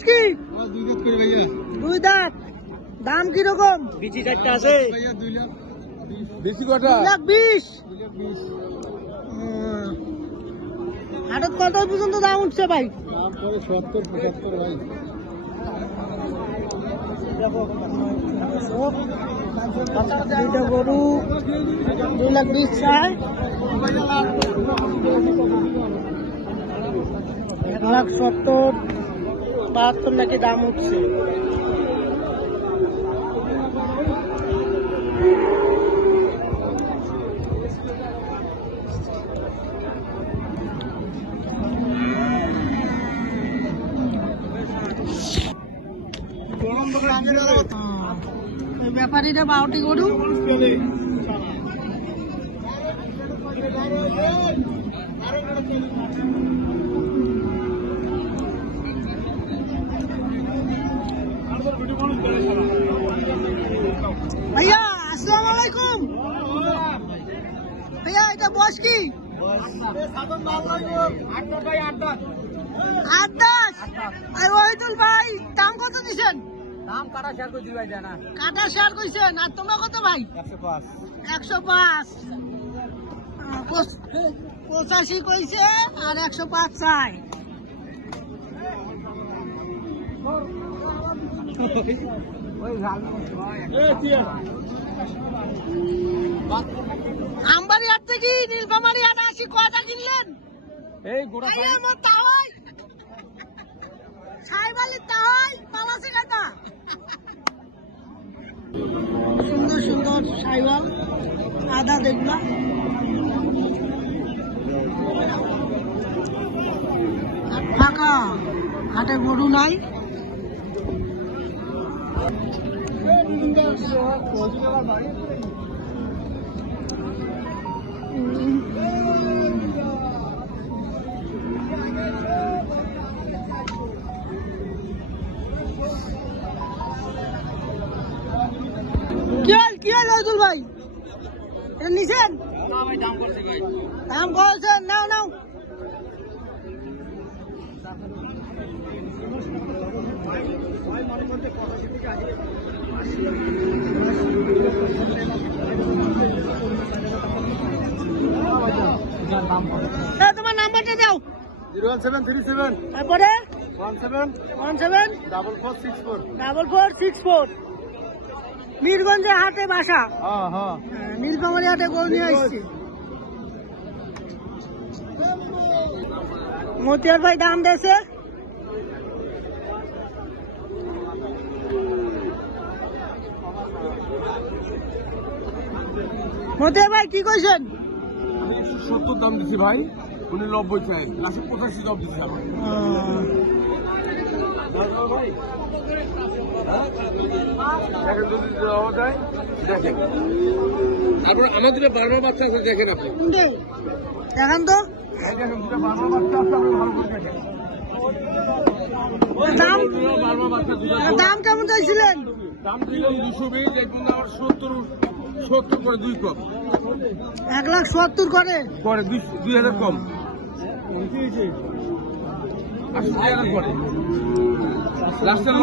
বয়স কি? 2 দাঁত। দাম কিরকম? বিচি 4টা আছে। বেশি কটা? 2,20,000। হাটত কত পর্যন্ত দাম উঠছে ভাই? দাম পড়ে 70-75 ভাই। দুইটা গরু 2,20,000 চায়। 1,70,72 নাকি দাম উঠছে। ব্যাপারীরা 12টি গরু। ভাইয়া আসসালামু আলাইকুম। ভাইয়া এটা বয়স কি? 8 দাঁত। আর ওহিদুল ভাই দাম কত দিছেন? দাম কাটা শেয়ার করে দিবাই দেনা। কাটা শেয়ার কইছেন। আর তোমরা কত ভাই? 105। 105। 85 কইছে আর 105 চাই। আমবাড়ি হাট থেকে নীলফামারী হাট আসি কয়টা কিনলেন? এই গোড়া সাইবালির তাহাই পালাসে কাটা। সুন্দর সুন্দর সাইবাল আদা দেখবা। ফাঁকা হাটে গরু নাই। কি হল ওহিদুল ভাই? এটা নিছেন? দাম করছেন। নাও নাও। তোমার নাম্বারটা দাও। 01737 তারপরে 17 4464 মিরগঞ্জে হাটে বাসা। নীলফামারী হাটে গরু নিয়ে আসছি। মতিয়ার ভাই দাম দিয়েছে। মতিয়ার ভাই কি কইছেন? 170 দাম দিছি ভাই, উনি 90 চাই, লাস্টে 85 দাম দিছি আমার। দেখেন যদি দেওয়া যায় দেখেন। তারপর আমাদের বারবার বাচ্চা আছে দেখেন আপনি। দেখেন তো দেখেন দুটো বারবার বাচ্চা আছে, আপনি ভালো করে দেখেন। বারবার বাচ্চা দাম কেমন চাইছিলেন? দাম দিলাম 220, এখন আমার 70 করে 2 কম। 1,70,000 করে 2000 কম। 80,000 করে।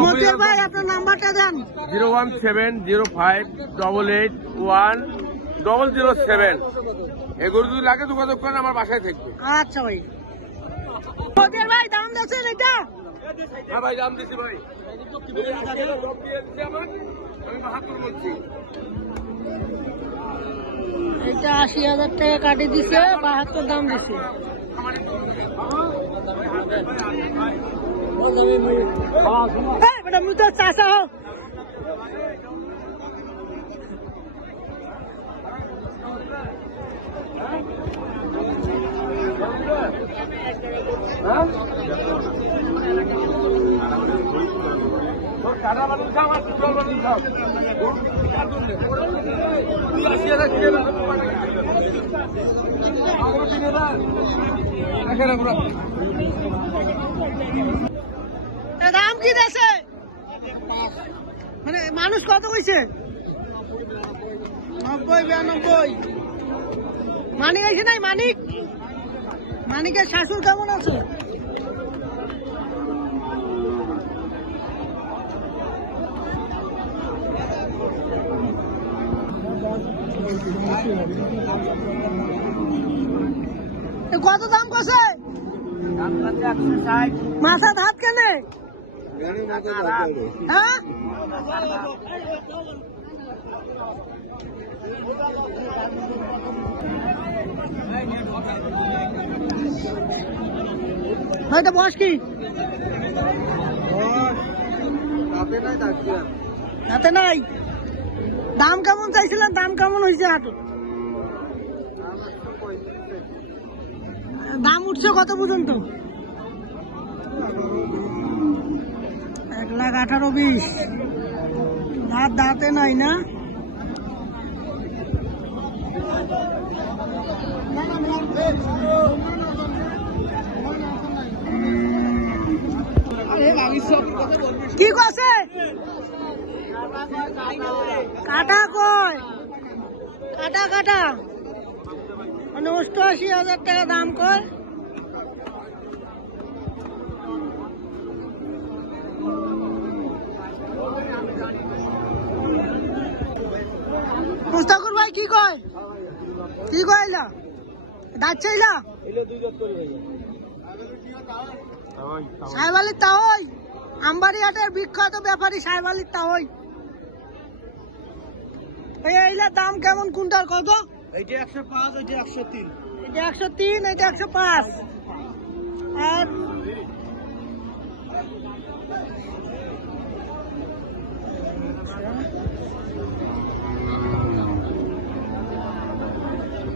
মতিয়ার ভাই আপনার নাম্বারটা দেন। 01705881007। এগুলো যদি লাগে যোগাযোগ করেন, আমার বাসায় থাকবে। আচ্ছা ভাই। মতিয়ার ভাই দাম দিয়েছেন এটা? হ্যাঁ ভাই দাম দিচ্ছি ভাই। আমি 72 বলছি। এটা 80,000 টাকা কাটি দিছে, 72 দাম দিছে। বেটা মুই তো চাচা হো। দাম কি দেশে মানে মানুষ কত কইছে? 90-92। মানিক আছে নাই? মানিকের শাশুড় কেমন আছে? কত দাম কষে মাছের হাত কেনে? হ্যাঁ ভাইটা বয়স কি? হাতে নাই। দাম কেমন চাইছিলেন? দাম কেমন হয়েছে হাটে? দাম উঠছে কত পর্যন্ত? 1,18,20,000। দাঁতে নাই না? কি কছে? কাটা কয়? কাটা কাটা মানে 88,000 টাকা দাম কয়। মুস্তাকুর ভাই কি কয়? কি কয়লা দাঁত চাইলা? সাহেব আলীর তাওই আমবাড়ি হাটের বিখ্যাত ব্যাপারী সাহেব আলীর তাওই। এইলার দাম কেমন? কোনটার কত? এইটা 105, ওইটা 103। এটা 103, এটা 105। আর